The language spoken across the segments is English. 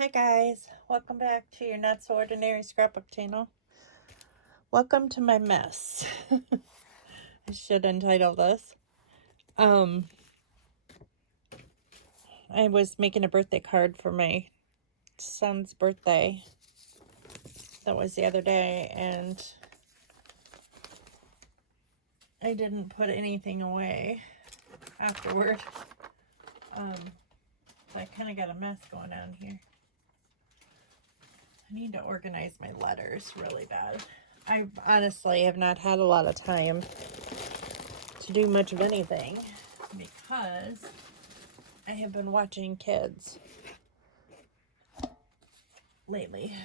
Hi guys, welcome back to your Not So Ordinary Scrapbook channel. Welcome to my mess. I should entitle this. I was making a birthday card for my son's birthday. That was the other day, and I didn't put anything away afterward. So I kind of got a mess going on here. I need to organize my letters really bad. I honestly have not had a lot of time to do much of anything because I have been watching kids lately.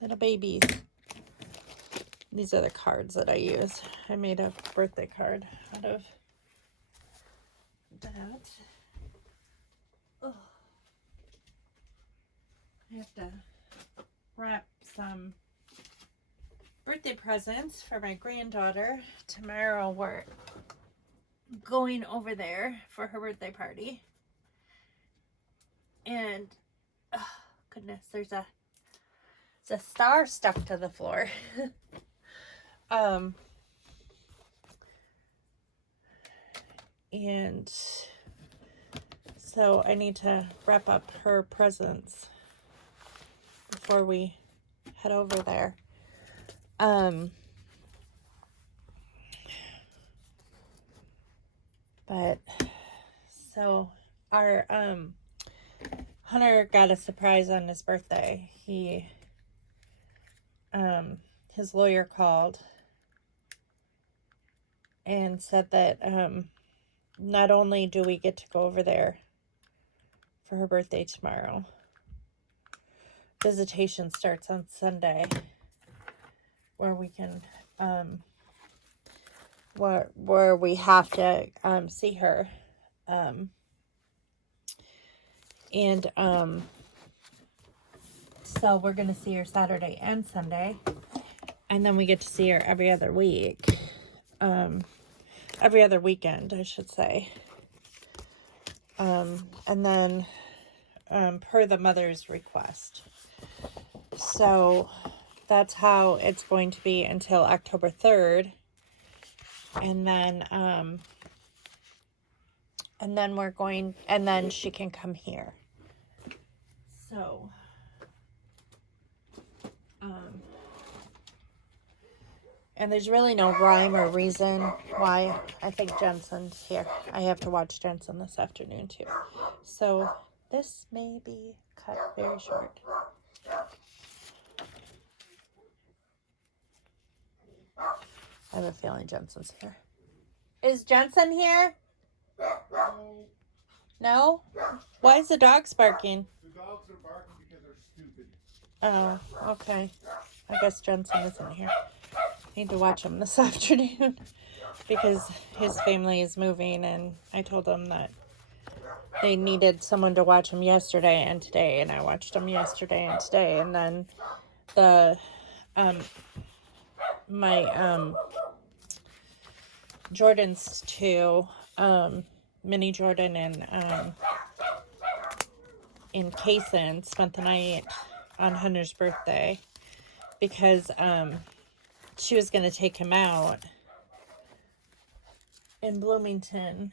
Little babies. These are the cards that I use. I made a birthday card out of that. Oh. I have to wrap some birthday presents for my granddaughter. Tomorrow we're going over there for her birthday party. And, oh goodness, there's a star stuck to the floor. And so I need to wrap up her presents before we head over there. But so our Hunter got a surprise on his birthday. His lawyer called and said that not only do we get to go over there for her birthday tomorrow, visitation starts on Sunday, where we can where we have to see her, so we're gonna see her Saturday and Sunday, and then we get to see her every other week, every other weekend, I should say. And then per the mother's request. So that's how it's going to be until October 3rd. And then she can come here. So and there's really no rhyme or reason why. I think Jensen's here. I have to watch Jensen this afternoon too. So this may be cut very short. I have a feeling Jensen's here. Is Jensen here? No? Why is the dogs barking? The dogs are barking because they're stupid. Oh, okay. I guess Jensen isn't here. I need to watch him this afternoon because his family is moving, and I told them that they needed someone to watch him yesterday and today, and I watched him yesterday and today, and then my Jordan's two, Mini Jordan and in Kaysen spent the night on Hunter's birthday because she was going to take him out in Bloomington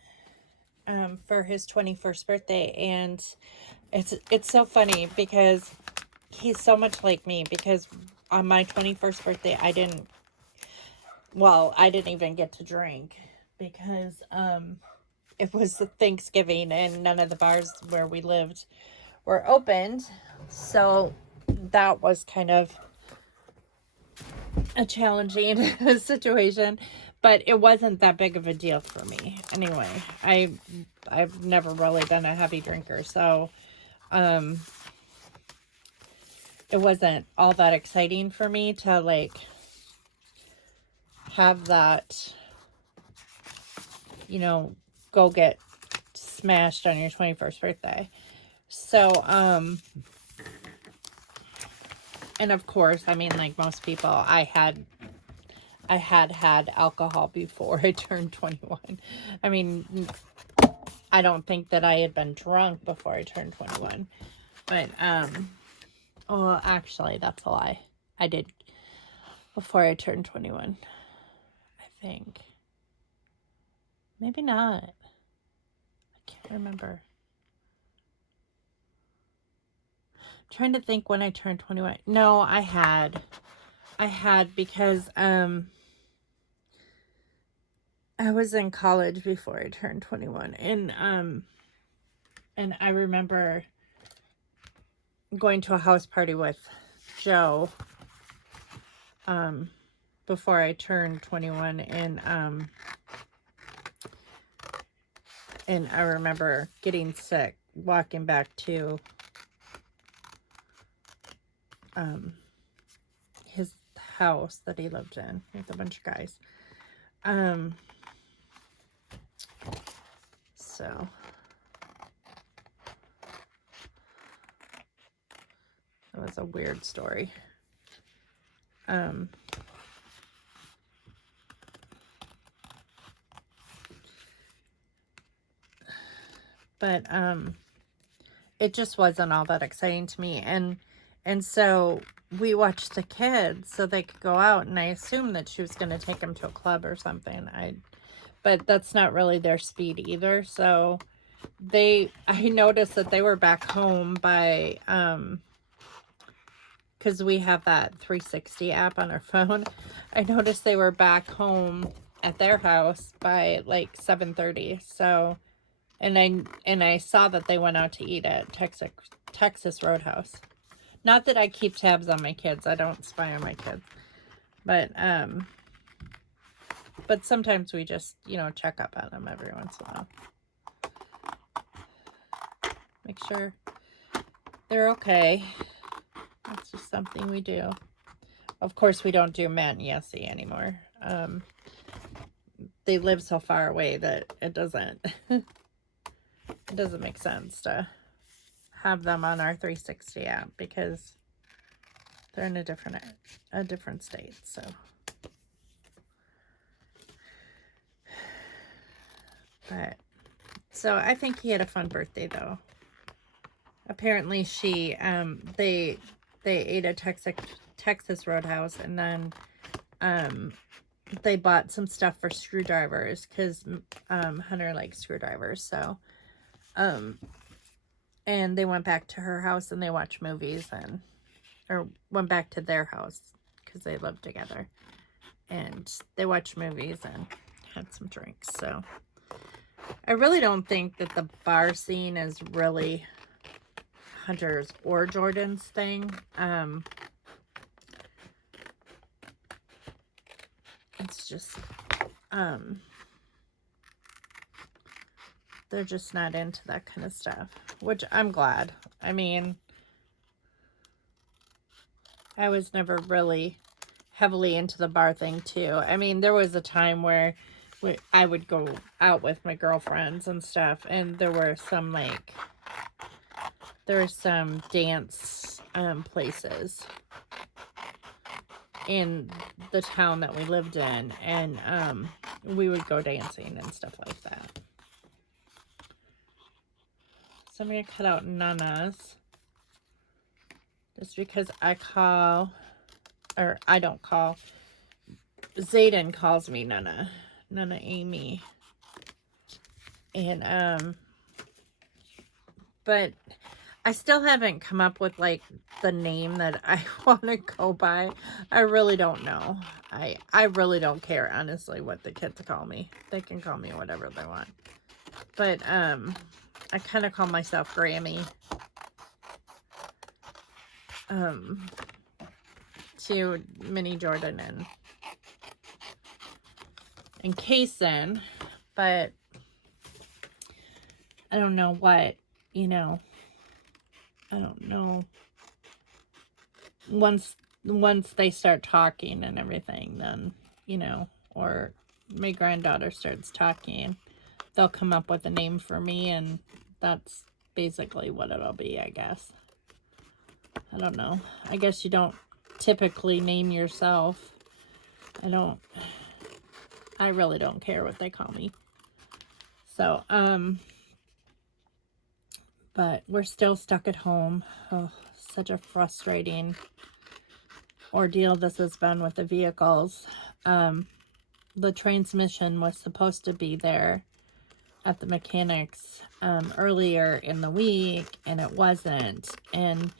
for his 21st birthday. And it's so funny because he's so much like me, because on my 21st birthday I didn't even get to drink because it was Thanksgiving and none of the bars where we lived were opened. So that was kind of a challenging situation, but it wasn't that big of a deal for me. Anyway, I've never really been a heavy drinker, so it wasn't all that exciting for me to like have that, go get smashed on your 21st birthday. So and of course, I mean, like most people, I had alcohol before I turned 21. I mean, I don't think that I had been drunk before I turned 21. But, well, actually, that's a lie. I did before I turned 21, I think. Maybe not. I can't remember. I'm trying to think when I turned 21. No, I had because, I was in college before I turned 21, and I remember going to a house party with Joe, before I turned 21, and I remember getting sick, walking back to, his house that he lived in with a bunch of guys. So it was a weird story. But it just wasn't all that exciting to me, and so we watched the kids so they could go out, and I assumed that she was going to take them to a club or something. But that's not really their speed either. So I noticed that they were back home by, because we have that 360 app on our phone. I noticed they were back home at their house by like 7:30. So, and I saw that they went out to eat at Texas Roadhouse. Not that I keep tabs on my kids. I don't spy on my kids. But sometimes we just, check up on them every once in a while. Make sure they're okay. That's just something we do. Of course, we don't do Matt and Yessie anymore. They live so far away that it doesn't make sense to have them on our 360 app because they're in a different state. So I think he had a fun birthday though. Apparently they ate at Texas Roadhouse, and then they bought some stuff for screwdrivers because Hunter likes screwdrivers. So and they went back to her house and they watched movies, or went back to their house because they lived together, and they watched movies and had some drinks. So I really don't think that the bar scene is really Hunter's or Jordan's thing. It's just they're just not into that kind of stuff, which I'm glad. I mean, I was never really heavily into the bar thing too. I mean, there was a time where I would go out with my girlfriends and stuff, and there were some dance places in the town that we lived in, and we would go dancing and stuff like that. So I'm going to cut out Nana's just because I don't call, Zayden calls me Nana Amy, and but I still haven't come up with like the name that I want to go by. I really don't know. I really don't care, honestly, what the kids call me. They can call me whatever they want. But I kind of call myself Grammy. To Minnie, Jordan, and Kaysen, but I don't know what, I don't know. Once they start talking and everything, then, or my granddaughter starts talking, they'll come up with a name for me, and that's basically what it'll be, I guess. I don't know. I guess you don't typically name yourself. I really don't care what they call me. So, But we're still stuck at home. Oh, such a frustrating ordeal this has been with the vehicles. The transmission was supposed to be there at the mechanics earlier in the week, and it wasn't. And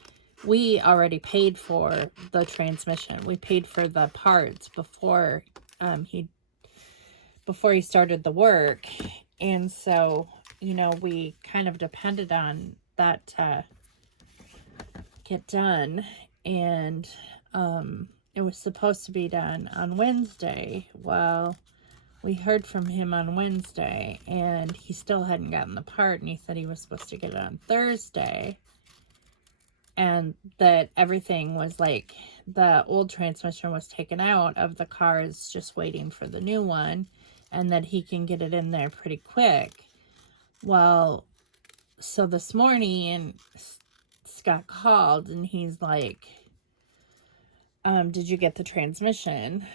we already paid for the transmission. We paid for the parts before he started the work. And so, you know, we kind of depended on that to get done. And it was supposed to be done on Wednesday. Well, we heard from him on Wednesday, and he still hadn't gotten the part, and he said he was supposed to get it on Thursday, and that everything was like, the old transmission was taken out of the cars, just waiting for the new one, and that he can get it in there pretty quick. Well, so this morning, Scott called, and he's like, did you get the transmission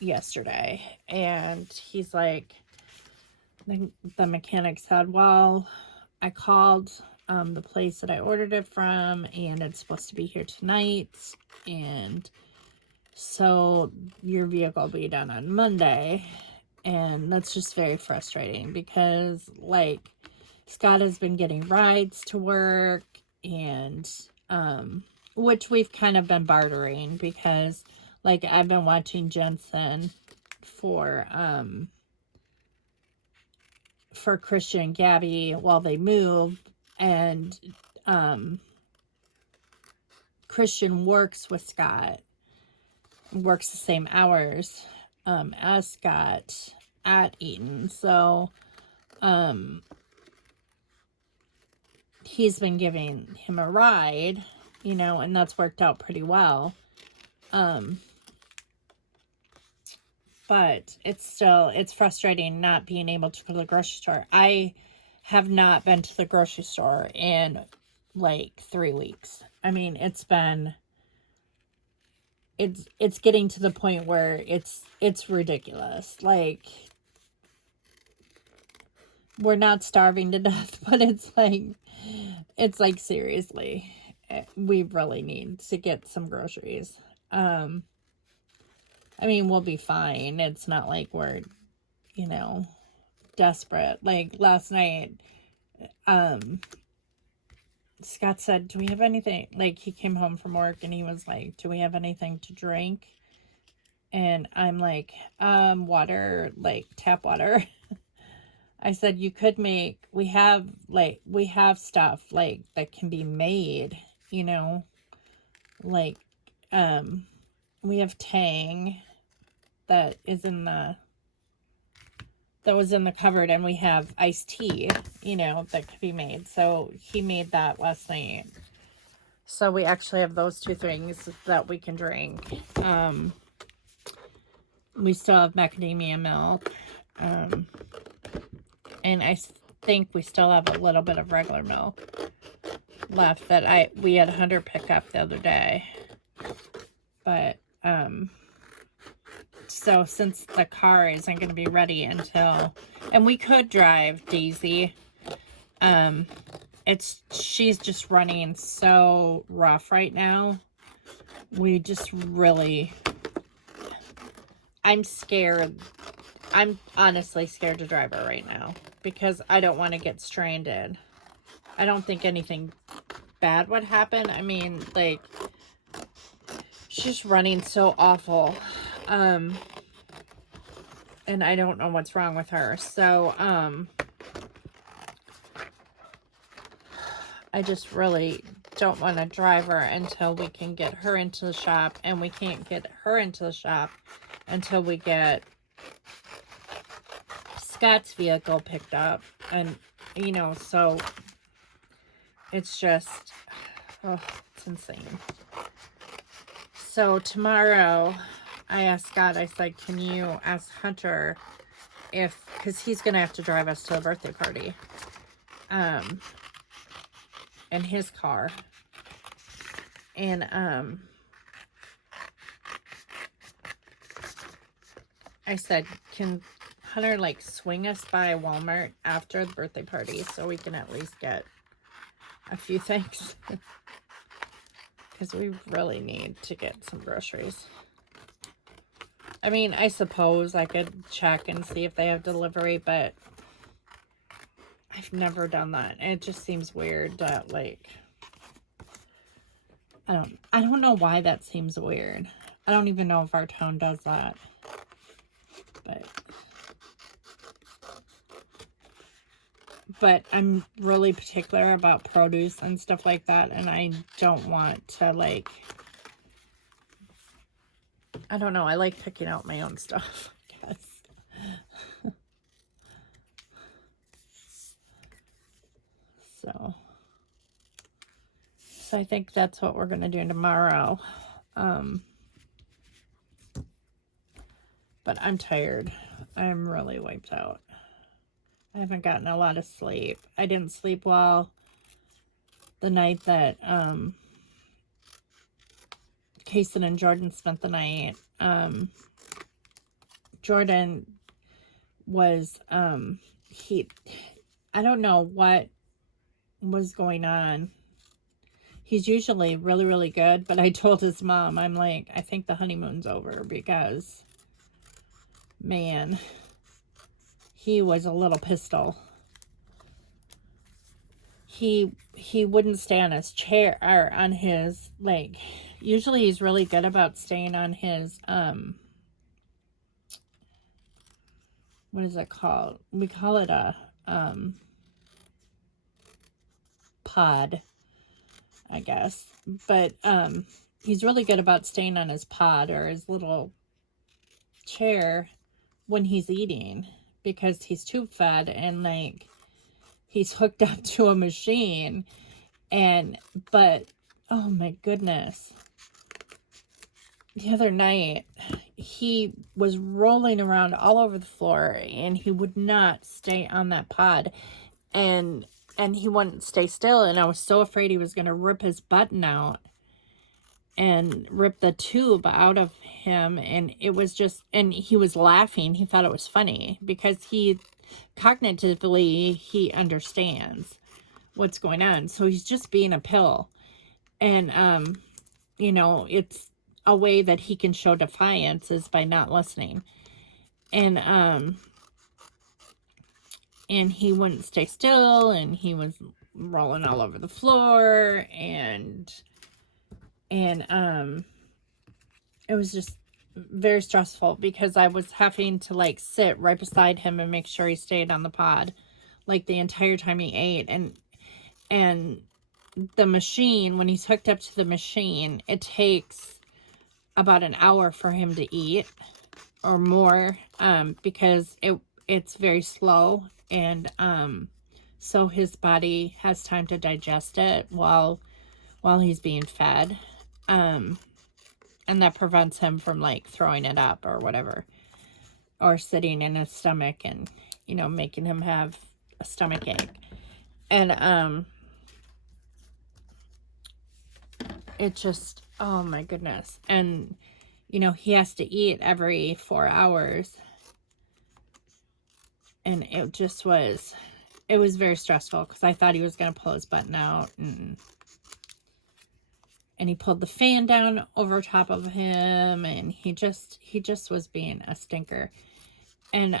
yesterday? And he's like, the mechanic said, well, I called the place that I ordered it from, and it's supposed to be here tonight, and so your vehicle will be done on Monday. And that's just very frustrating, because like, Scott has been getting rides to work, and which we've kind of been bartering, because like, I've been watching Jensen for Christian and Gabby while they move, and Christian works with Scott, works the same hours as Scott at Eaton, so he's been giving him a ride, you know, and that's worked out pretty well. But it's frustrating not being able to go to the grocery store. I have not been to the grocery store in like 3 weeks. I mean, it's getting to the point where it's ridiculous. Like, we're not starving to death, but it's like seriously, we really need to get some groceries. I mean, we'll be fine. It's not like we're, you know, desperate. Like last night, Scott said, do we have anything? Like, he came home from work and he was like, do we have anything to drink? And I'm like, water, like tap water. I said, you could we have stuff like that can be made, you know, like, we have Tang that was in the cupboard, and we have iced tea, you know, that could be made. So he made that last night. So we actually have those two things that we can drink. We still have macadamia milk. And I think we still have a little bit of regular milk left that we had Hunter pick up the other day. But, so since the car isn't going to be ready until, and we could drive Daisy, she's just running so rough right now. We just really, I'm scared. I'm honestly scared to drive her right now, because I don't want to get stranded. I don't think anything bad would happen. I mean, like, she's running so awful. And I don't know what's wrong with her. So, I just really don't want to drive her until we can get her into the shop, and we can't get her into the shop until we get Scott's vehicle picked up. And, you know, so it's just, oh, it's insane. So tomorrow, I asked Scott, I said, can you ask Hunter because he's going to have to drive us to the birthday party, in his car. And, I said, can Hunter, like, swing us by Walmart after the birthday party so we can at least get a few things. Because we really need to get some groceries. I mean, I suppose I could check and see if they have delivery, but I've never done that. And it just seems weird that, like, I don't know why that seems weird. I don't even know if our town does that. But I'm really particular about produce and stuff like that, and I don't want to, like, I don't know, I like picking out my own stuff, I guess. So I think that's what we're gonna do tomorrow. But I'm tired. I'm really wiped out. I haven't gotten a lot of sleep. I didn't sleep well the night that Kason and Jordan spent the night. Jordan was I don't know what was going on. He's usually really, really good, but I told his mom, I'm like, I think the honeymoon's over, because man, he was a little pistol. He wouldn't stay on his chair, or on his, like, usually he's really good about staying on his what is it called? We call it a pod, I guess. But he's really good about staying on his pod or his little chair when he's eating, because he's tube fed, and, like, he's hooked up to a machine. But oh my goodness, the other night he was rolling around all over the floor, and he would not stay on that pod, and he wouldn't stay still, and I was so afraid he was going to rip his button out and rip the tube out of him. And it was just, and he was laughing. He thought it was funny, because cognitively he understands what's going on, so he's just being a pill. And it's a way that he can show defiance is by not listening. And he wouldn't stay still, and he was rolling all over the floor, and it was just very stressful, because I was having to, like, sit right beside him and make sure he stayed on the pod, like, the entire time he ate. And the machine, when he's hooked up to the machine, it takes about an hour for him to eat, or more, because it's very slow, and so his body has time to digest it while he's being fed, and that prevents him from, like, throwing it up or whatever, or sitting in his stomach and making him have a stomach ache. And it just, oh my goodness. And he has to eat every 4 hours, and it was very stressful, because I thought he was going to pull his button out, and he pulled the fan down over top of him, and he just was being a stinker. And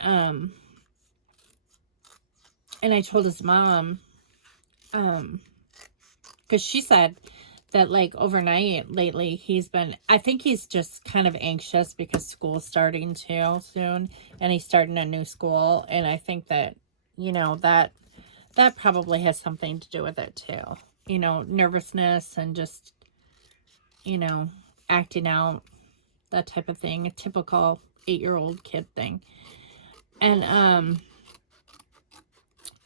I told his mom, because she said that, like, overnight lately I think he's just kind of anxious, because school's starting too soon, and he's starting a new school, and I think that that probably has something to do with it too. Nervousness, and just acting out, that type of thing, a typical 8-year-old kid thing. And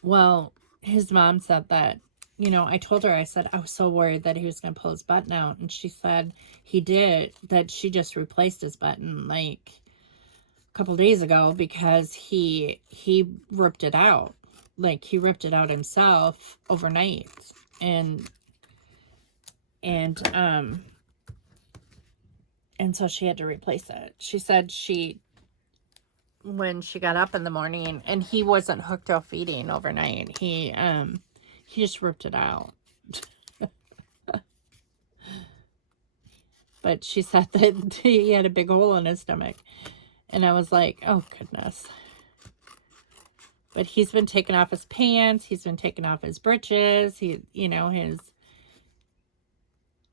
well, his mom said that, I told her, I said, I was so worried that he was going to pull his button out. And she said he did, that she just replaced his button, like, a couple days ago, because he ripped it out. Like, he ripped it out himself overnight. And so she had to replace it. She said when she got up in the morning, and he wasn't hooked off feeding overnight, he just ripped it out. But she said that he had a big hole in his stomach. And I was like, oh, goodness. But he's been taking off his pants. He's been taking off his breeches. He, you know,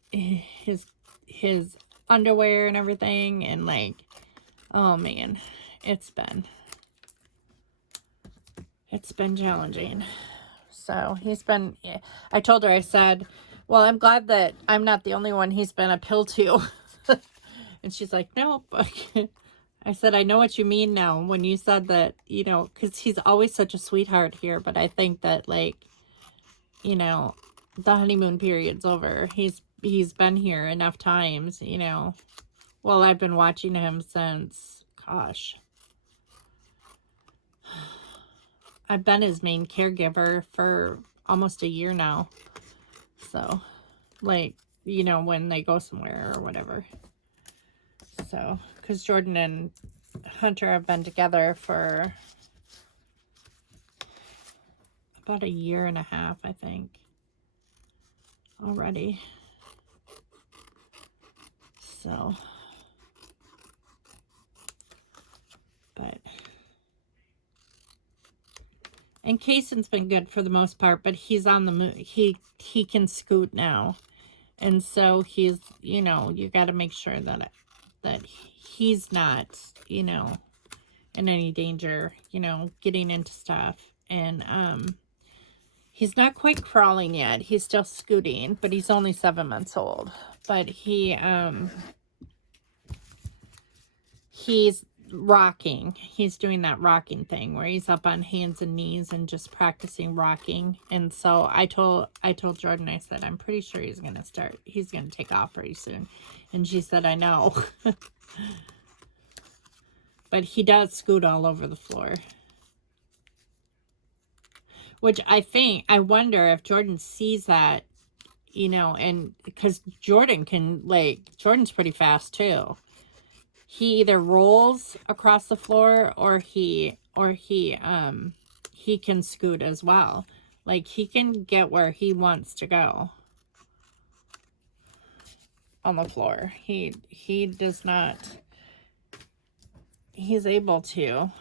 his underwear and everything. And like, oh, man, it's been challenging. So he's been, I told her, I said, well, I'm glad that I'm not the only one he's been a pill to. And she's like, no. I said, I know what you mean now when you said that, you know, because he's always such a sweetheart here. But I think that, like, you know, the honeymoon period's over. He's been here enough times, you know. Well, I've been watching him since, gosh. I've been his main caregiver for almost a year now. So, like, you know, when they go somewhere or whatever. So, because Jordan and Hunter have been together for about a year and a half, I think, already. So, but, and Kaysen's been good for the most part, but he's on the move. He can scoot now. And so he's, you know, you got to make sure that he's not, you know, in any danger, you know, getting into stuff. And he's not quite crawling yet. He's still scooting, but he's only 7 months old. But he's rocking. He's doing that rocking thing where he's up on hands and knees and just practicing rocking. And so I told Jordan, I said, I'm pretty sure he's going to take off pretty soon. And she said, I know. But he does scoot all over the floor. Which I wonder if Jordan sees that, you know, and because Jordan's pretty fast too. He either rolls across the floor or he can scoot as well. Like, he can get where he wants to go on the floor. He does not, he's able to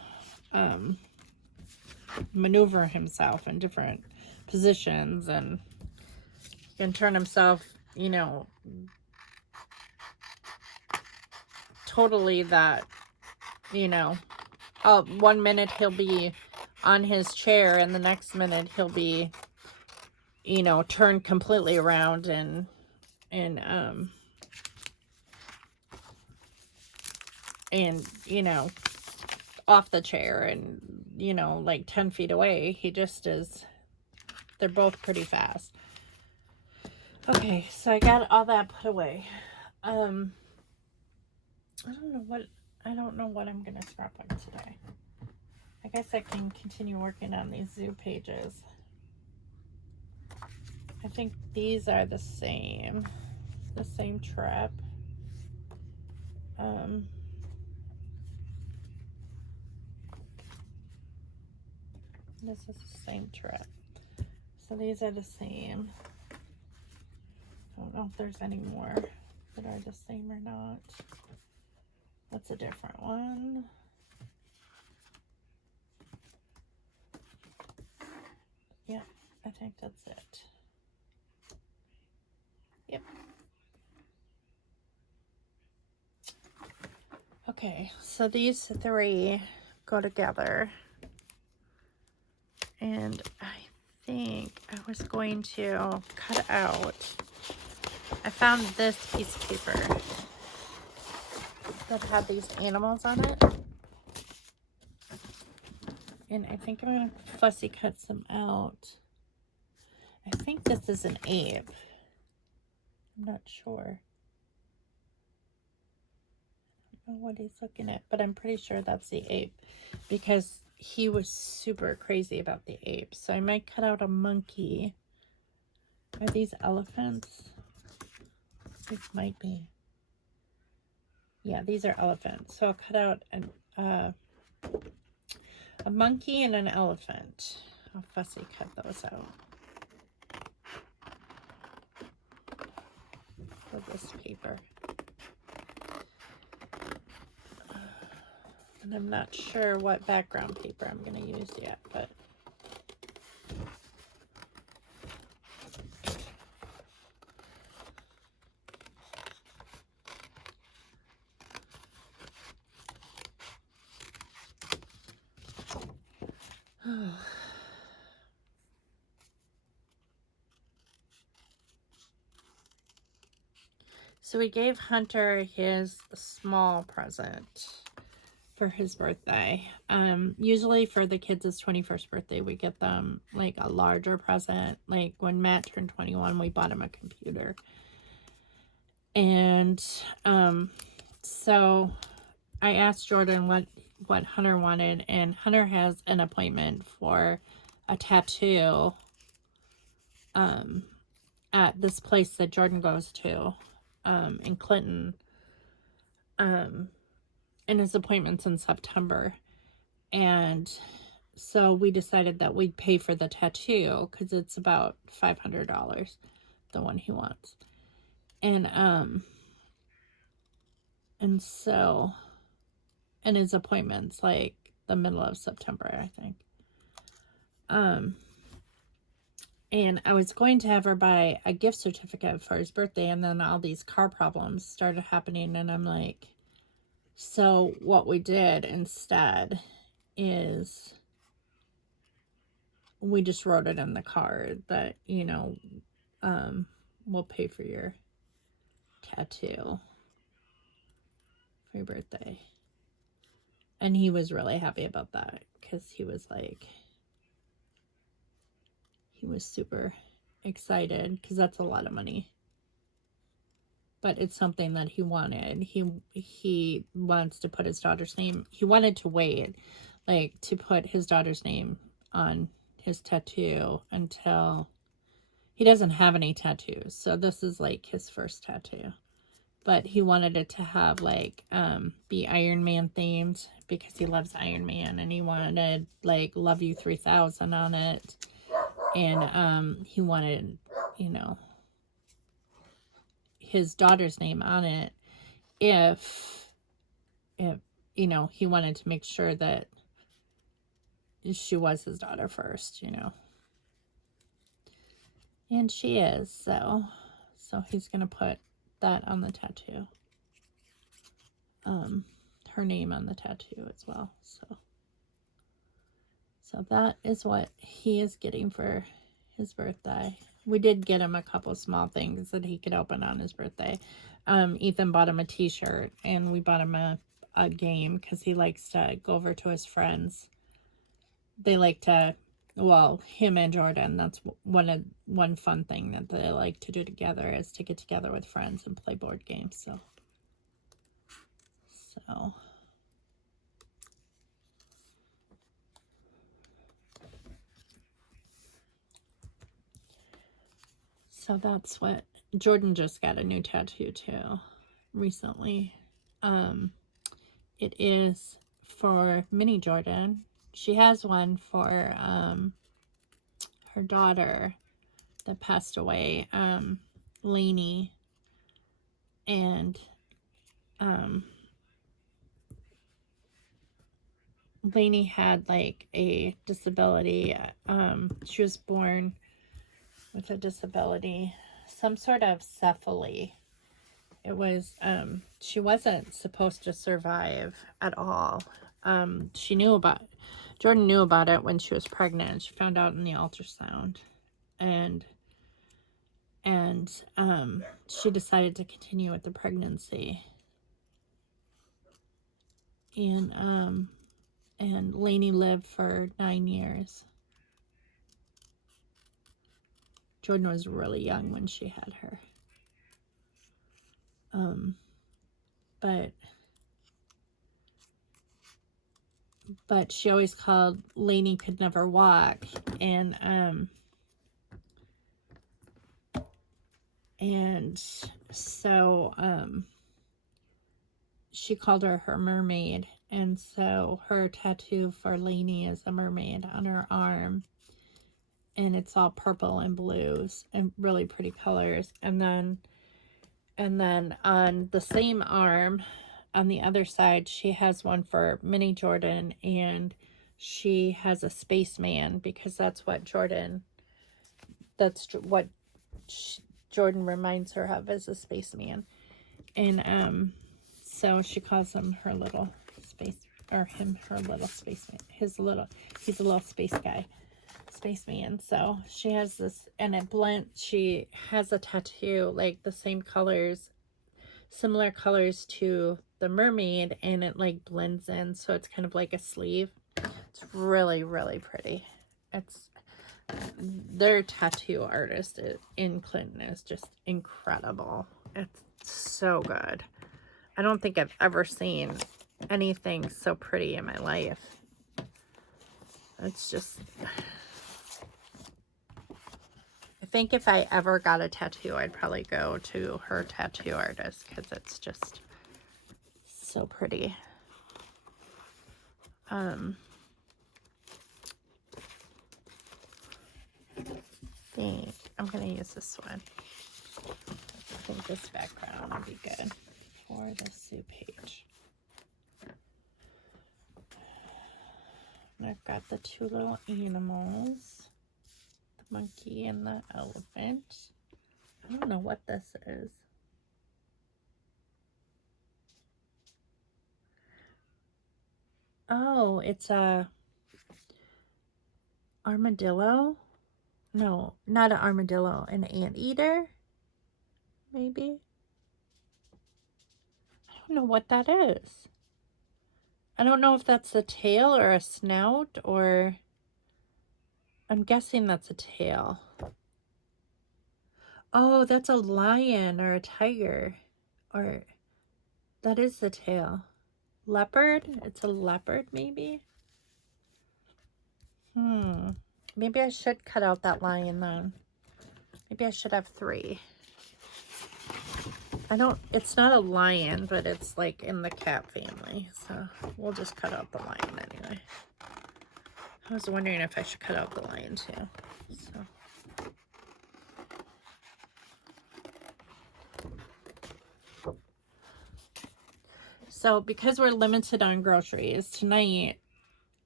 maneuver himself in different positions and can turn himself, you know, totally that, you know, 1 minute he'll be on his chair and the next minute he'll be, you know, turned completely around and you know, off the chair and, you know, like 10 feet away. He just is, they're both pretty fast. Okay, so I got all that put away. I don't know what I'm gonna scrapbook today. I guess I can continue working on these zoo pages. I think these are the same trip. This is the same trip. So these are the same. I don't know if there's any more that are the same or not. That's a different one. Yeah, I think that's it. Yep. Okay, so these three go together. And I think I was going to cut out, I found this piece of paper that had these animals on it. And I think I'm going to fussy cut some out. I think this is an ape. I'm not sure. I don't know what he's looking at, but I'm pretty sure that's the ape because he was super crazy about the ape. So I might cut out a monkey. Are these elephants? These might be. Yeah, these are elephants. So I'll cut out a monkey and an elephant. I'll fussy cut those out. with this paper. And I'm not sure what background paper I'm going to use yet, but so we gave Hunter his small present for his birthday. Usually for the kids' 21st birthday, we get them like a larger present. Like when Matt turned 21, we bought him a computer. And so I asked Jordan what Hunter wanted, and Hunter has an appointment for a tattoo at this place that Jordan goes to in Clinton. And his appointment's in September. And so we decided that we'd pay for the tattoo because it's about $500, the one he wants. And so, and his appointment's like the middle of September, I think. And I was going to have her buy a gift certificate for his birthday, and then all these car problems started happening, and I'm like, so what we did instead is we just wrote it in the card that, you know, we'll pay for your tattoo for your birthday. And he was really happy about that because he was like, he was super excited because that's a lot of money. But it's something that he wanted. He wants to put his daughter's name. He wanted to wait, like, to put his daughter's name on his tattoo until he doesn't have any tattoos. So this is like his first tattoo. But he wanted it to have like be Iron Man themed because he loves Iron Man, and he wanted like Love You 3000 on it. And he wanted, you know, his daughter's name on it if you know, he wanted to make sure that she was his daughter first, you know. And she is, so he's gonna put that on the tattoo. Her name on the tattoo as well. So that is what he is getting for his birthday. We did get him a couple small things that he could open on his birthday. Ethan bought him a t-shirt, and we bought him a game because he likes to go over to his friends. They like to, well, him and Jordan, that's one fun thing that they like to do together is to get together with friends and play board games. So that's what Jordan just got a new tattoo too recently. It is for Mini Jordan. She has one for her daughter that passed away, Lainey, and Lainey had like a disability. She was born with a disability, some sort of cephaly. It was, she wasn't supposed to survive at all. Jordan knew about it when she was pregnant. She found out in the ultrasound, and she decided to continue with the pregnancy. And Lainey lived for 9 years. Jordan was really young when she had her. But she always called Lainey could never walk, and so she called her mermaid, and so her tattoo for Lainey is a mermaid on her arm, and it's all purple and blues and really pretty colors. And then And then on the same arm, on the other side, she has one for Mini Jordan, and she has a spaceman because that's what Jordan, that's what Jordan reminds her of, as a spaceman. And so she calls him her little space, or him her little spaceman. He's a little space guy, spaceman. So she has this, and it blends. She has a tattoo like the same colors, similar colors to the mermaid, and it like blends in, so it's kind of like a sleeve. It's really, really pretty. It's their tattoo artist in Clinton is just incredible. It's so good. I don't think I've ever seen anything so pretty in my life. It's just, I think if I ever got a tattoo, I'd probably go to her tattoo artist because it's just so pretty. I think I'm gonna use this one. I think this background would be good for the Sue page. And I've got the two little animals, the monkey and the elephant. I don't know what this is. Oh, it's a armadillo. No, not an armadillo, an anteater, maybe. I don't know what that is. I don't know if that's a tail or a snout, or I'm guessing that's a tail. Oh, that's a lion or a tiger, or that is the tail. Leopard? It's a leopard, maybe? Maybe I should cut out that lion then. Maybe I should have 3. It's not a lion, but it's like in the cat family. So we'll just cut out the lion anyway. I was wondering if I should cut out the lion too. So because we're limited on groceries, tonight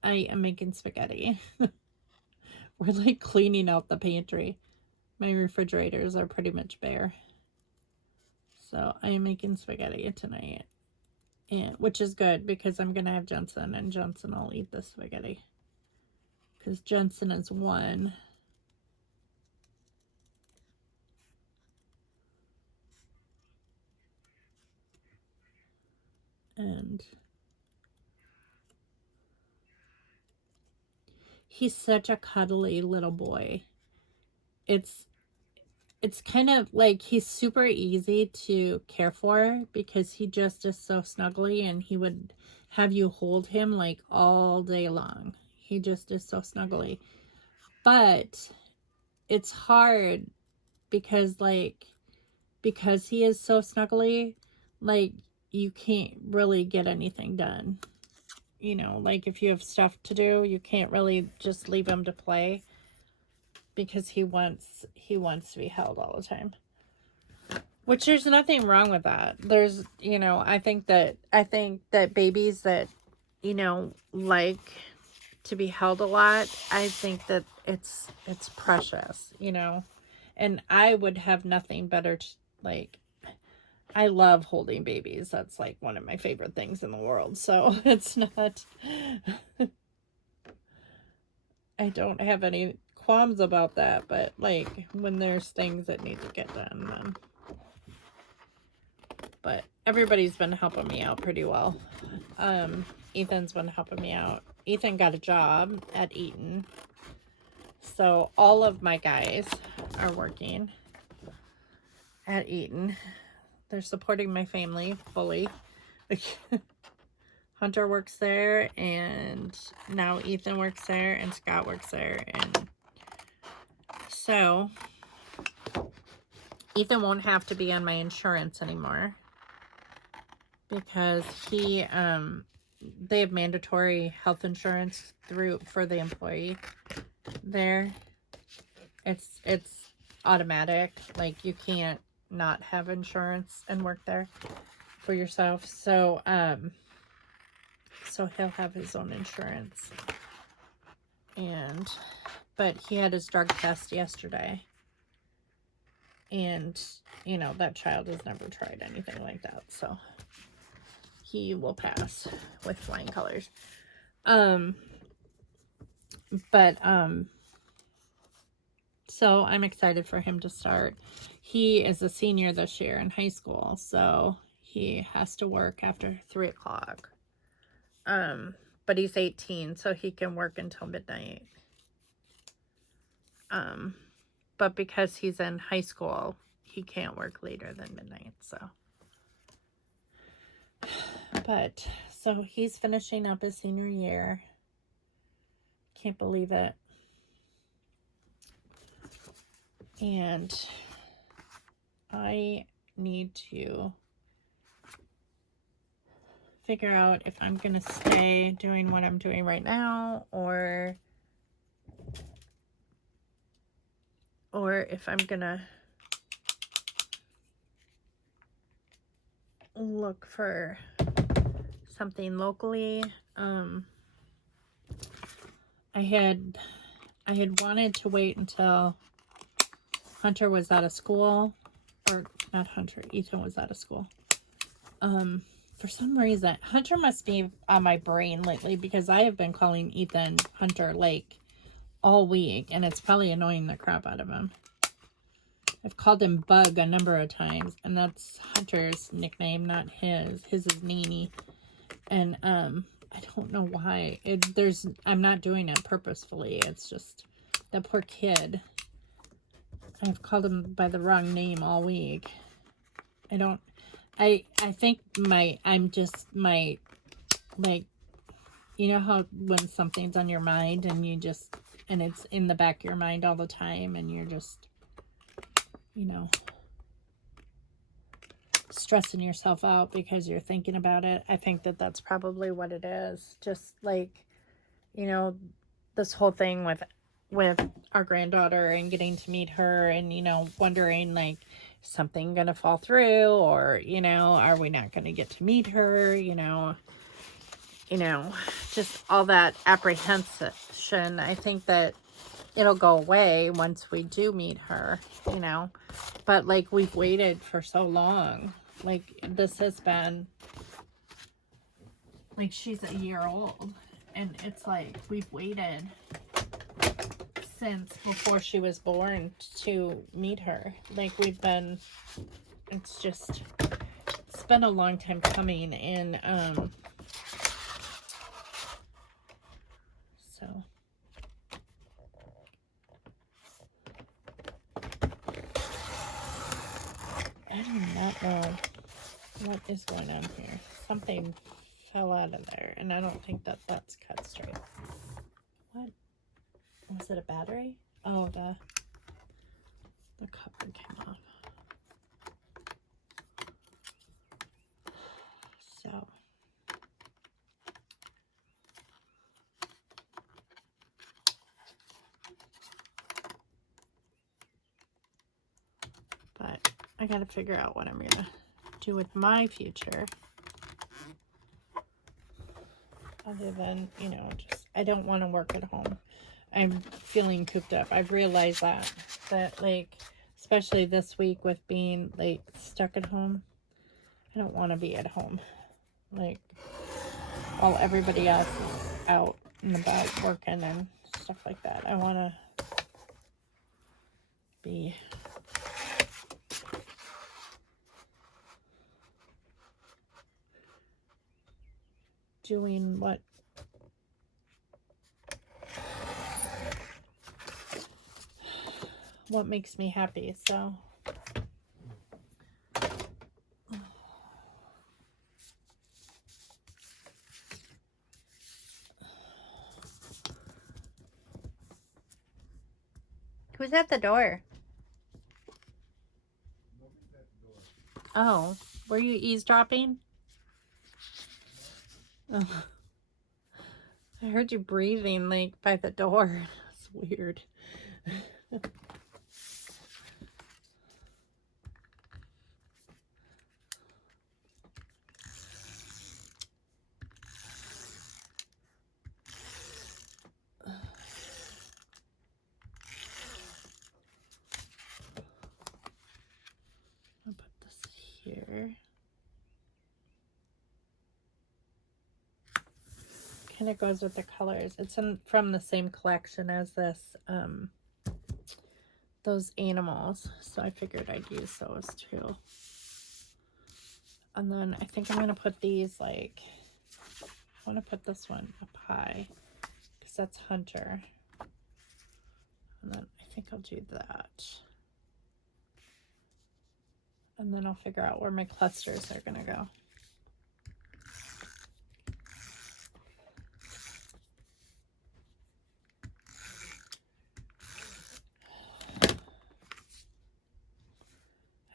I am making spaghetti. We're like cleaning out the pantry. My refrigerators are pretty much bare. So I am making spaghetti tonight. Which is good because I'm going to have Jensen, and Jensen will eat the spaghetti. Because Jensen is 1. And he's such a cuddly little boy. It's kind of like he's super easy to care for because he just is so snuggly, and he would have you hold him like all day long. He just is so snuggly. But it's hard because he is so snuggly, like you can't really get anything done. You know, like if you have stuff to do, you can't really just leave him to play because he wants to be held all the time. Which there's nothing wrong with that. There's, you know, I think that babies that, you know, like to be held a lot, I think that it's precious, you know. And I would have nothing better to, like, I love holding babies. That's like one of my favorite things in the world. So it's not, I don't have any qualms about that. But like when there's things that need to get done, then. But everybody's been helping me out pretty well. Ethan's been helping me out. Ethan got a job at Eaton. So all of my guys are working at Eaton. They're supporting my family fully. Hunter works there, and now Ethan works there, and Scott works there. And so Ethan won't have to be on my insurance anymore because they have mandatory health insurance for the employee there. It's automatic. Like you can't not have insurance and work there for yourself. So, so he'll have his own insurance. But he had his drug test yesterday. And, you know, that child has never tried anything like that. So he will pass with flying colors. So I'm excited for him to start. He is a senior this year in high school, so he has to work after 3 o'clock. But he's 18, so he can work until midnight. But because he's in high school, he can't work later than midnight, so. But, so he's finishing up his senior year. Can't believe it. And I need to figure out if I'm going to stay doing what I'm doing right now, or if I'm going to look for something locally. I had wanted to wait until Hunter was out of school, or not Hunter, Ethan was out of school. For some reason, Hunter must be on my brain lately, because I have been calling Ethan Hunter like all week, and it's probably annoying the crap out of him. I've called him Bug a number of times, and that's Hunter's nickname, not his. His is Nene. And I don't know why. I'm not doing it purposefully. It's just the poor kid. I've called him by the wrong name all week. I think like, you know how when something's on your mind and it's in the back of your mind all the time, and you're just, you know, stressing yourself out because you're thinking about it. I think that's probably what it is. Just like, you know, this whole thing with our granddaughter and getting to meet her, and, you know, wondering like, is something gonna fall through, or, you know, are we not gonna get to meet her, you know, just all that apprehension. I think that it'll go away once we do meet her, you know, but like, we've waited for so long. Like, this has been, like, she's a year old, and it's like, we've waited since before she was born to meet her. Like, it's been a long time coming, and, so. I do not know what is going on here. Something fell out of there, and I don't think that's cut straight. What? Was it a battery? Oh, the cover came off. So. But I gotta figure out what I'm gonna do with my future. Other than, you know, just, I don't want to work at home. I'm feeling cooped up. I've realized that like, especially this week with being like stuck at home, I don't want to be at home like while everybody else is out and about working and stuff like that. I want to be doing what makes me happy. So who's at the door? Oh, were you eavesdropping? Oh. I heard you breathing like by the door. It's weird. here. Kind of goes with the colors. It's from the same collection as this, those animals. So I figured I'd use those too. And then I think I'm going to put these like, I want to put this one up high because that's Hunter. And then I think I'll do that. And then I'll figure out where my clusters are going to go.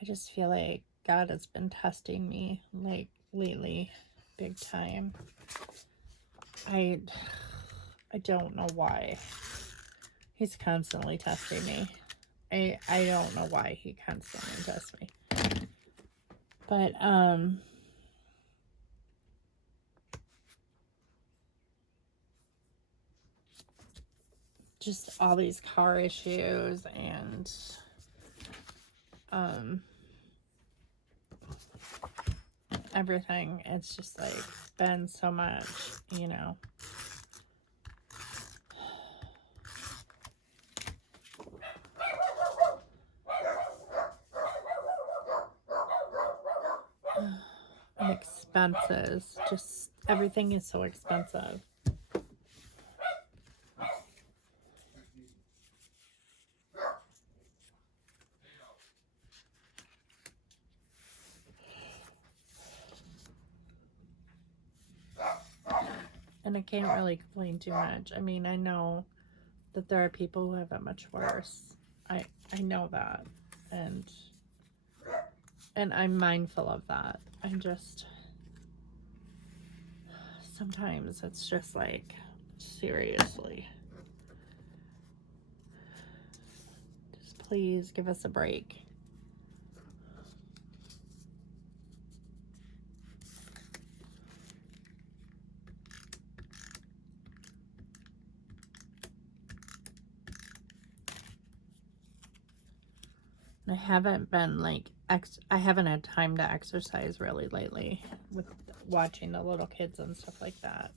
I just feel like God has been testing me like lately, big time. I don't know why. He's constantly testing me. I don't know why he constantly tests me. But just all these car issues and everything. It's just like been so much, you know. And expenses. Just everything is so expensive. And I can't really complain too much. I mean, I know that there are people who have it much worse. I know that. And I'm mindful of that. I'm just, sometimes it's just like, seriously. Just please give us a break. I haven't been like, I haven't had time to exercise really lately with watching the little kids and stuff like that.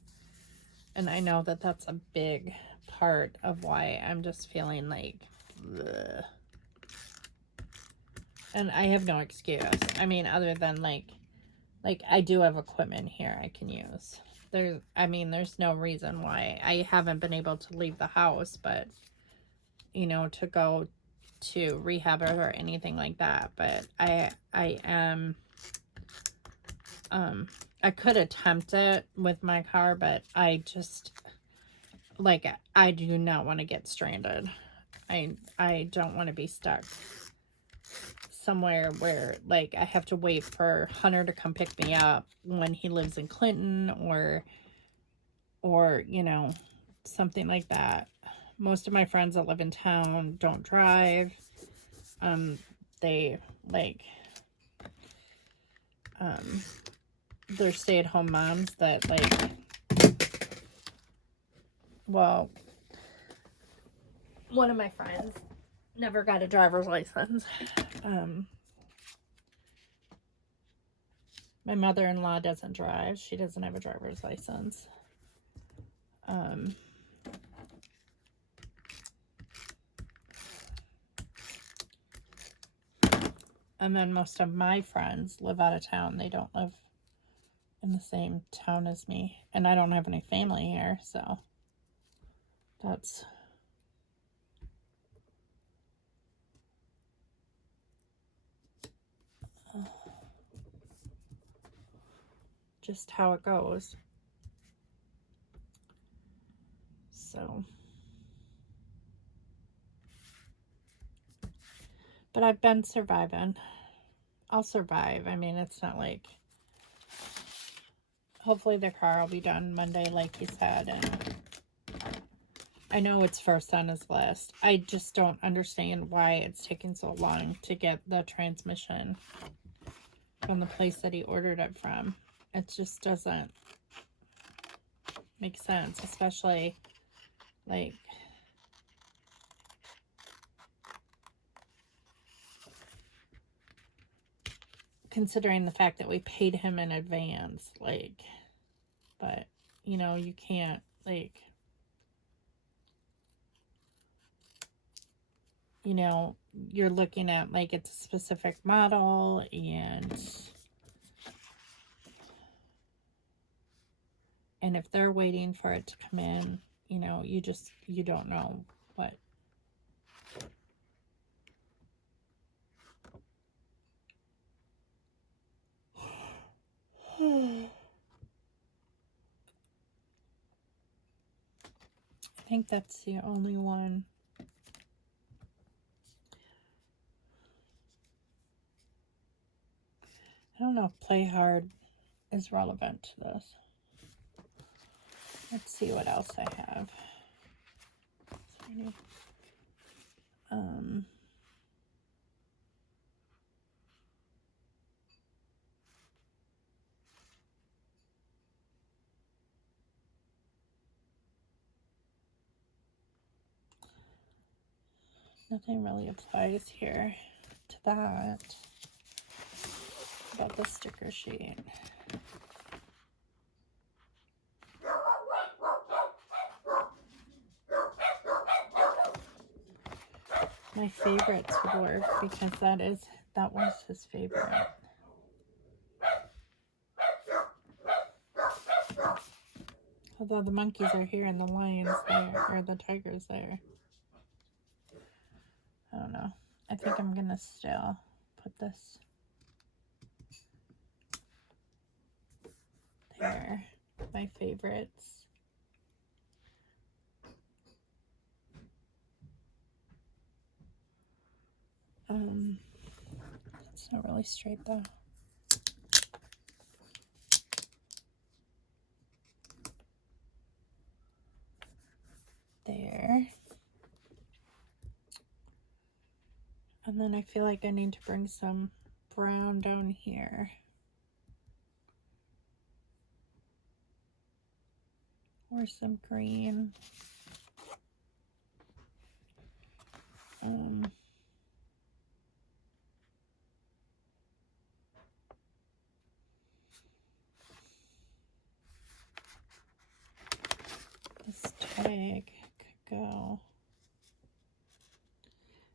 And I know that that's a big part of why I'm just feeling like, ugh. And I have no excuse. I mean, other than like I do have equipment here I can use. There's no reason why I haven't been able to leave the house, but you know, to go to rehab or anything like that. But I am, I could attempt it with my car, but I just, like, I do not want to get stranded. I don't want to be stuck somewhere where, like, I have to wait for Hunter to come pick me up when he lives in Clinton or, you know, something like that. Most of my friends that live in town don't drive. They, like, they're stay-at-home moms that, like, well, one of my friends never got a driver's license. My mother-in-law doesn't drive. She doesn't have a driver's license. And then most of my friends live out of town. They don't live in the same town as me. And I don't have any family here, so that's just how it goes. So, but I've been surviving. I'll survive. I mean, it's not like, hopefully the car will be done Monday, like he said, and I know it's first on his list. I just don't understand why it's taking so long to get the transmission from the place that he ordered it from. It just doesn't make sense, especially, like, considering the fact that we paid him in advance, like, but, you know, you can't, like, you know, you're looking at, like, it's a specific model, and if they're waiting for it to come in, you know, you don't know what. I think that's the only one. I don't know if play hard is relevant to this. Let's see what else I have. Nothing really applies here to that. About the sticker sheet. My favorites would work because that was his favorite. Although the monkeys are here and the lions there, or the tigers there. I don't know. I think I'm gonna still put this there. My favorites. It's not really straight though. There. And then I feel like I need to bring some brown down here. Or some green. This tag could go.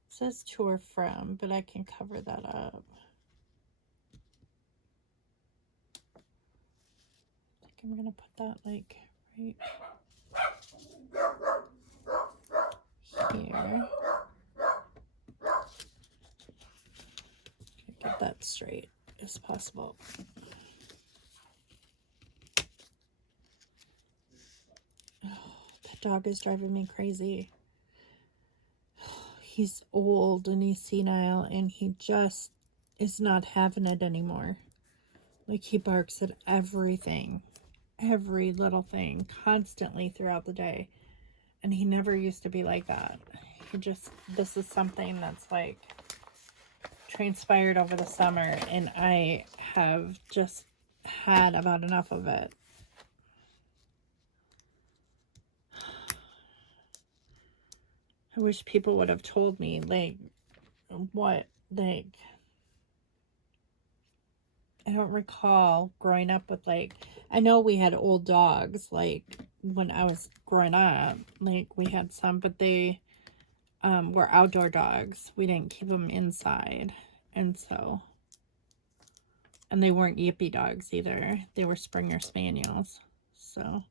It says to or from, but I can cover that up. I think I'm gonna put that like right here. Get that straight as possible. Oh, that dog is driving me crazy. He's old and he's senile and he just is not having it anymore. Like, he barks at everything, every little thing, constantly throughout the day. And he never used to be like that. This is something that's like transpired over the summer, and I have just had about enough of it. I wish people would have told me, like, what, like, I don't recall growing up with, like, I know we had old dogs, like, when I was growing up, like, we had some, but they were outdoor dogs. We didn't keep them inside, and they weren't yippy dogs either. They were Springer Spaniels, so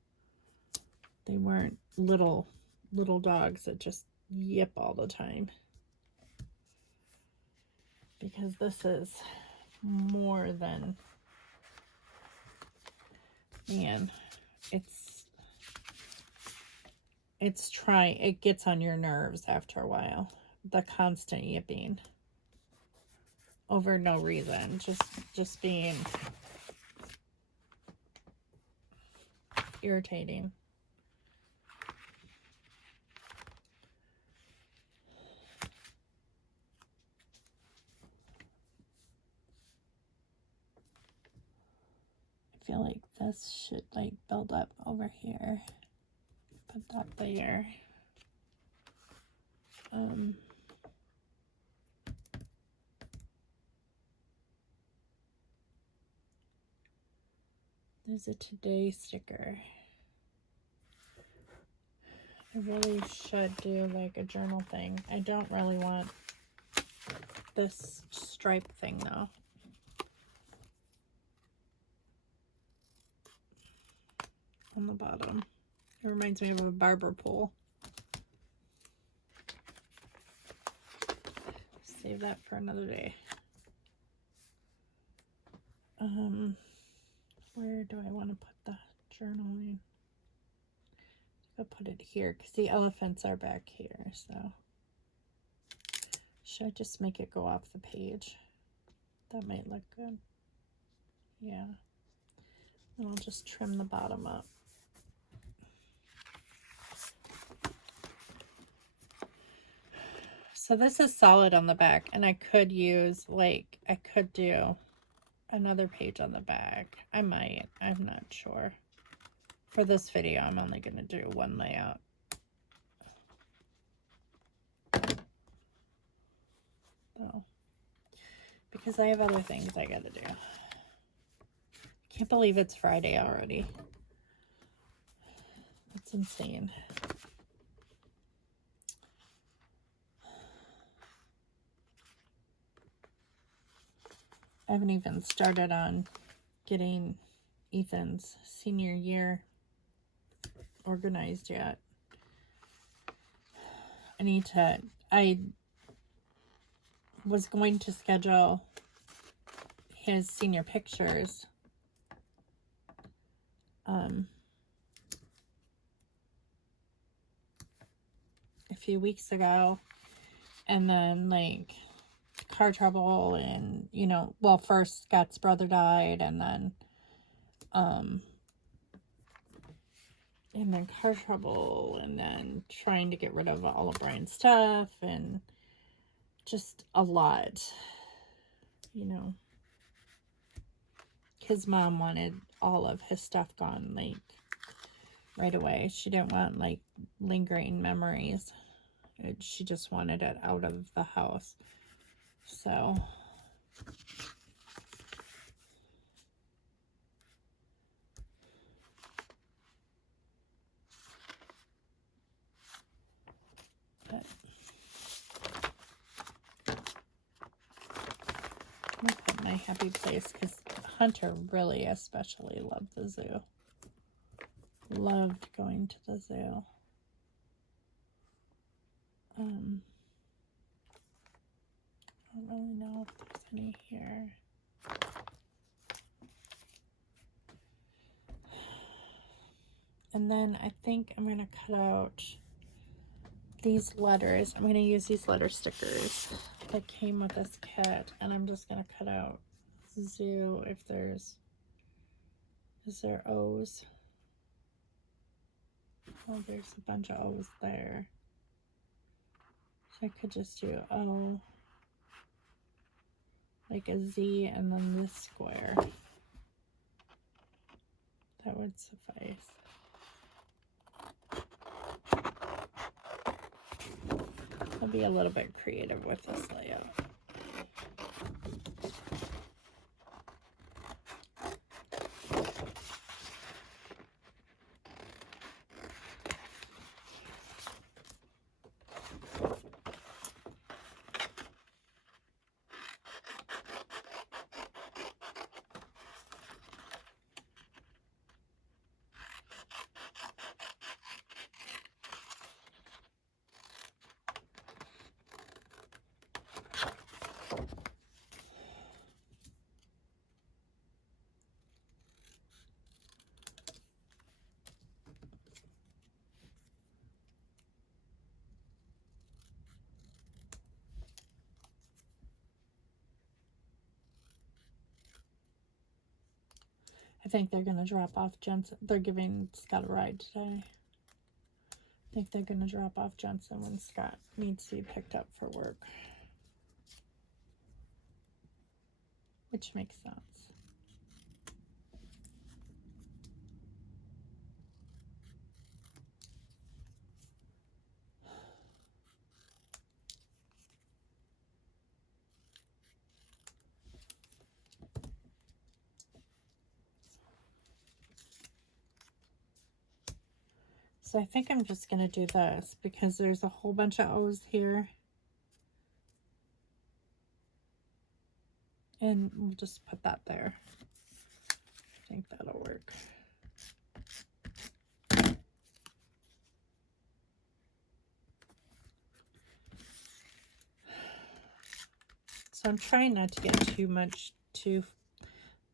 they weren't little dogs that just yip all the time. Because this is more than, man, it gets on your nerves after a while. The constant yipping over no reason, just being irritating. I feel like this should like build up over here. Put that there. There's a today sticker. I really should do like a journal thing. I don't really want this stripe thing though. On the bottom. It reminds me of a barber pole. Save that for another day. Where do I want to put the journaling? I'll put it here because the elephants are back here, so should I just make it go off the page? That might look good. Yeah. And I'll just trim the bottom up. So this is solid on the back, and I could use, like, I could do another page on the back. I might. I'm not sure. For this video, I'm only going to do one layout. So, because I have other things I got to do. Can't believe it's Friday already. That's insane. I haven't even started on getting Ethan's senior year organized yet. I was going to schedule his senior pictures a few weeks ago, and then like car trouble, and you know, well, first Scott's brother died, and then car trouble, and then trying to get rid of all of Brian's stuff, and just a lot, you know. His mom wanted all of his stuff gone, like, right away. She didn't want, like, lingering memories. She just wanted it out of the house. So, but I'm gonna put my happy place because Hunter really especially loved the zoo. Loved going to the zoo. I don't really know if there's any here. And then I think I'm going to cut out these letters. I'm going to use these letter stickers that came with this kit. And I'm just going to cut out zoo if there's... Is there O's? Oh, there's a bunch of O's there. So I could just do O. Like a Z and then this square. That would suffice. I'll be a little bit creative with this layout. I think they're going to drop off Jensen. They're giving Scott a ride today. I think they're going to drop off Jensen when Scott needs to be picked up for work. Which makes sense. So I think I'm just going to do this because there's a whole bunch of O's here. And we'll just put that there. I think that'll work. So I'm trying not to get too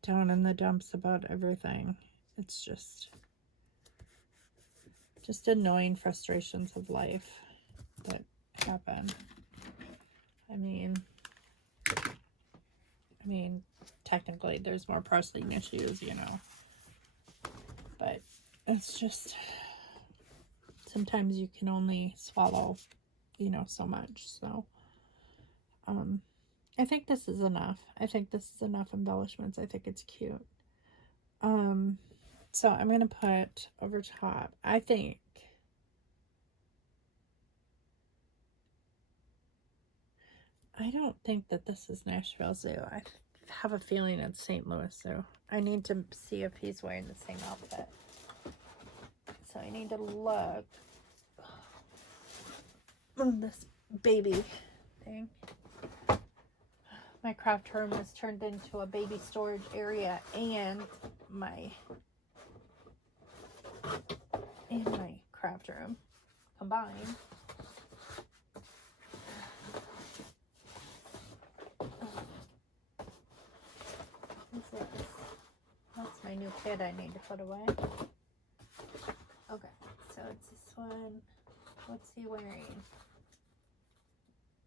down in the dumps about everything. It's just annoying frustrations of life that happen. I mean, technically there's more pressing issues, you know, but it's just, sometimes you can only swallow, you know, so much. So, I think this is enough. I think this is enough embellishments. I think it's cute. So I'm going to put over top, I don't think that this is Nashville Zoo. I have a feeling it's St. Louis Zoo. I need to see if he's wearing the same outfit. So I need to look on this baby thing. My craft room has turned into a baby storage area and my craft room combined. What's this? That's my new kid I need to put away. Okay, so it's this one. What's he wearing?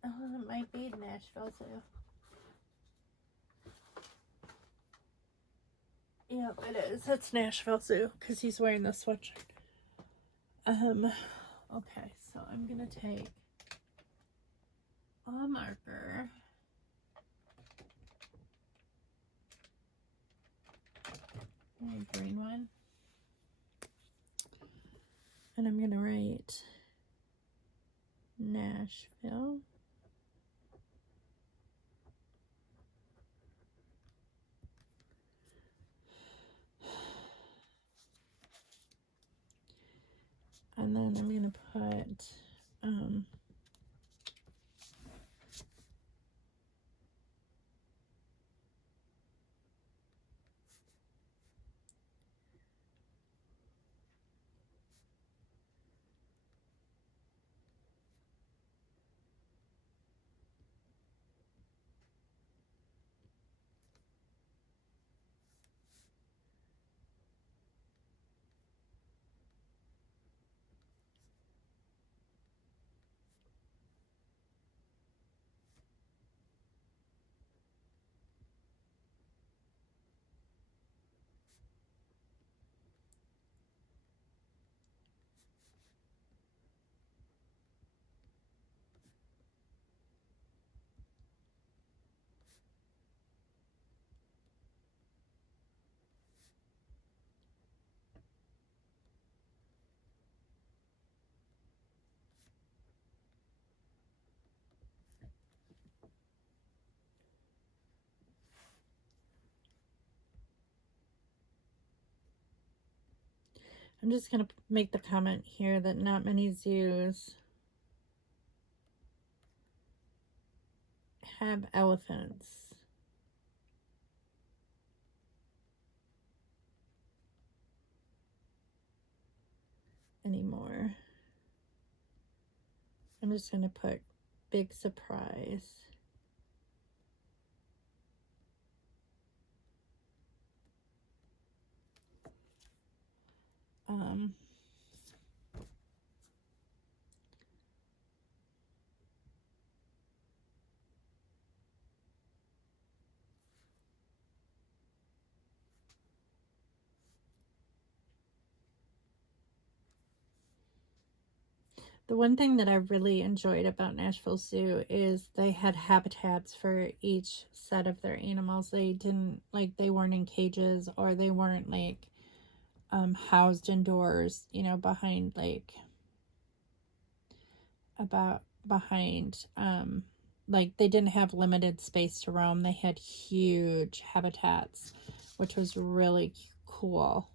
Oh, it might be Nashville Zoo. Yep, it is. It's Nashville Zoo because he's wearing the sweatshirt. Okay, so I'm gonna take a marker. A green one. And I'm gonna write Nashville. And then I'm gonna put I'm just going to make the comment here that not many zoos have elephants anymore. I'm just going to put big surprise. The one thing that I really enjoyed about Nashville Zoo is they had habitats for each set of their animals. They didn't, like, they weren't in cages, or they weren't, like, housed indoors, you know, behind, like, like, they didn't have limited space to roam. They had huge habitats, which was really cool.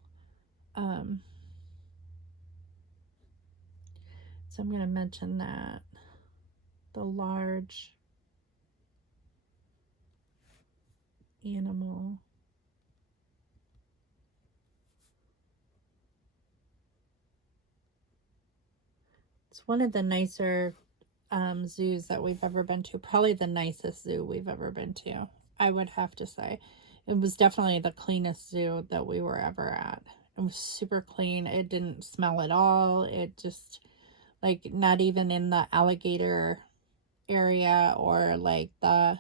So I'm going to mention that the large animal it's one of the nicer zoos that we've ever been to. Probably the nicest zoo we've ever been to, I would have to say. It was definitely the cleanest zoo that we were ever at. It was super clean. It didn't smell at all. It just, like, not even in the alligator area or like the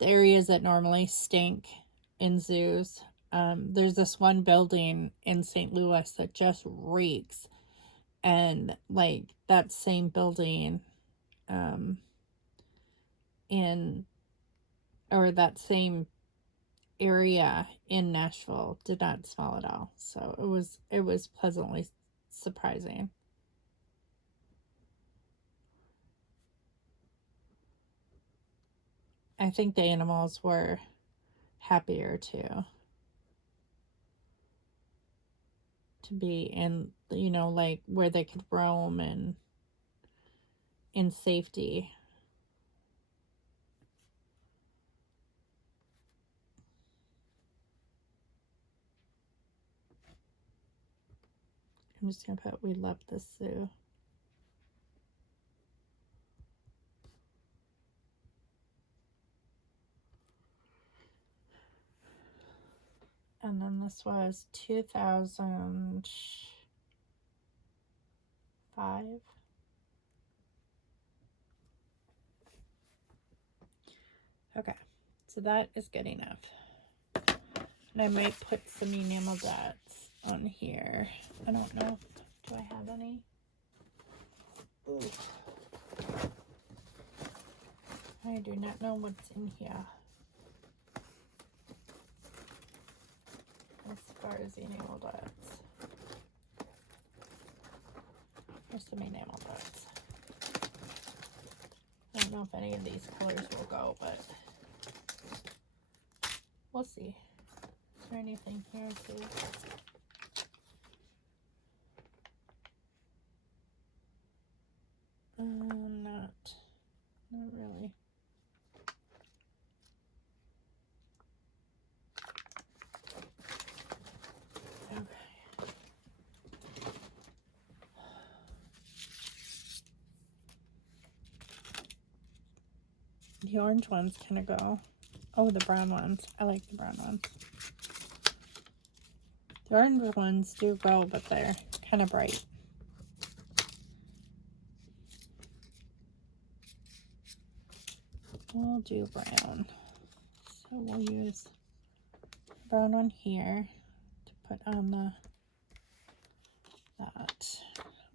areas that normally stink in zoos. There's this one building in St. Louis that just reeks, and like that same building in or that same area in Nashville did not smell at all. So it was pleasantly surprising. I think the animals were happier too to be in, you know, like where they could roam and in safety. I'm just gonna put, we love this zoo. And then this was 2005. Okay, so that is good enough. And I might put some enamel dots on here. I don't know. Do I have any? Ooh. I do not know what's in here. As far as enamel dots. Here's some enamel dots. I don't know if any of these colors will go, but we'll see. Is there anything here too? Not really. Okay. The orange ones kind of go. Oh, the brown ones. I like the brown ones. The orange ones do go, but they're kind of bright. We'll do brown. So we'll use brown one here to put on that.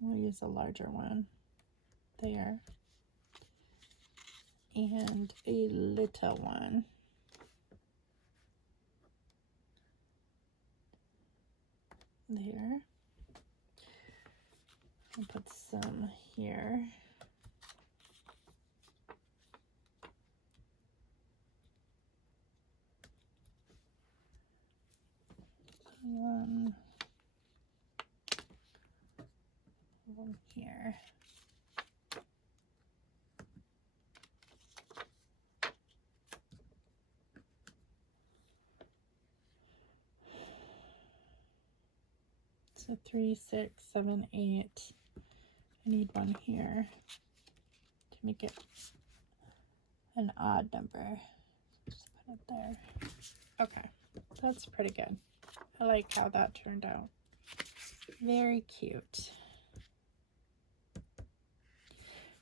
We'll use a larger one there. And a little one there. I'll put some here. One here. So 3, 6, 7, 8. I need one here to make it an odd number. Just put it there. Okay, that's pretty good. I like how that turned out. Very cute.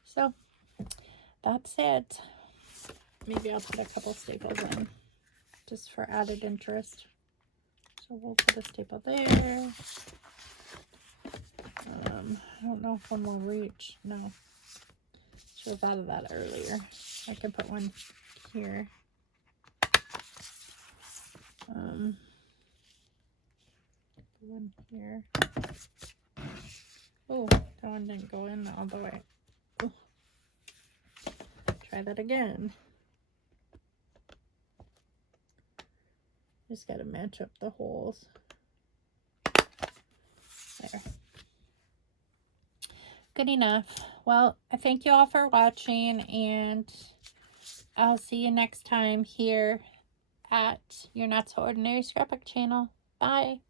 So that's it. Maybe I'll put a couple staples in just for added interest. So we'll put a staple there. I don't know if one will reach. No. Should have thought of that earlier. I could put one here. One here. Oh, that one didn't go in all the way. Ooh. Try that again. Just gotta match up the holes. There. good enough. Well, I thank you all for watching, and I'll see you next time here at your Not So Ordinary Scrapbook channel. Bye.